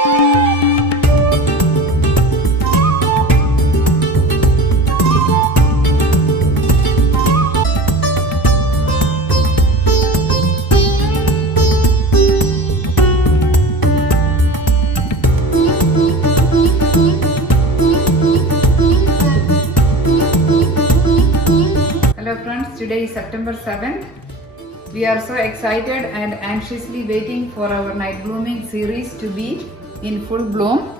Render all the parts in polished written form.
Hello friends, today is September 7th. We are so excited and anxiously waiting for our night blooming series to be in full bloom.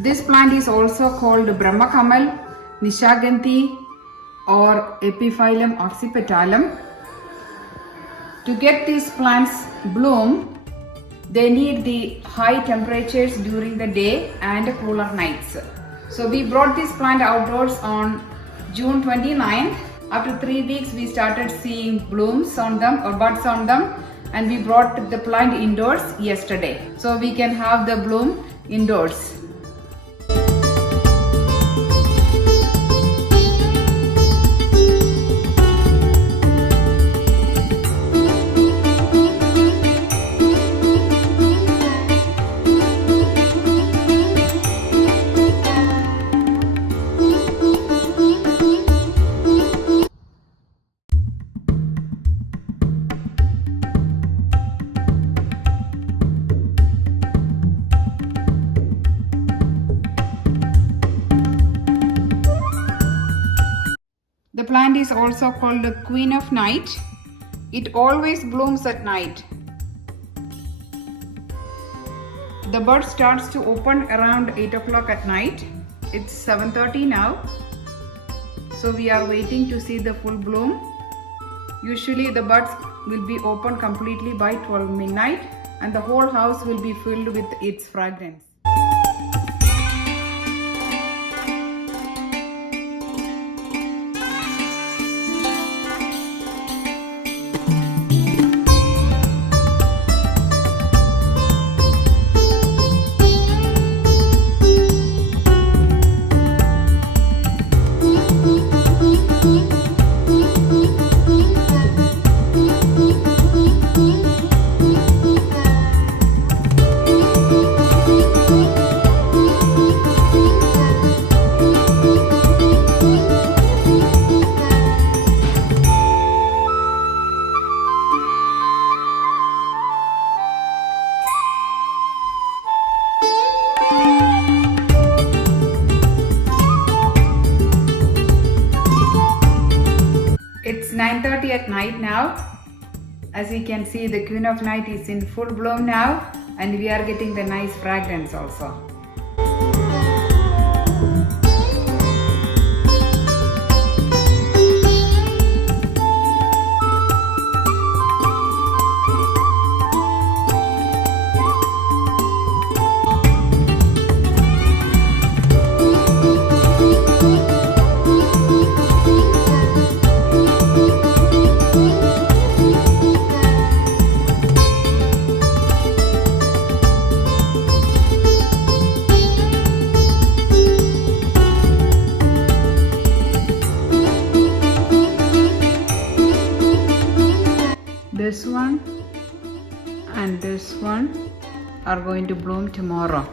This plant is also called Brahmakamal, Nishaganthi or Epiphyllum oxypetalum. To get these plants bloom, they need the high temperatures during the day and cooler nights. So we brought this plant outdoors on June 29th. After 3 weeks, we started seeing blooms on them or buds on them, and we brought the plant indoors yesterday. So we can have the bloom indoors. The plant is also called the Queen of Night. It always blooms at night. The bud starts to open around 8 o'clock at night. It's 7:30 now. So we are waiting to see the full bloom. Usually the buds will be open completely by 12 midnight and the whole house will be filled with its fragrance. It's 9:30 at night now. As you can see, the Queen of Night is in full bloom now, and we are getting the nice fragrance also. This one and this one are going to bloom tomorrow.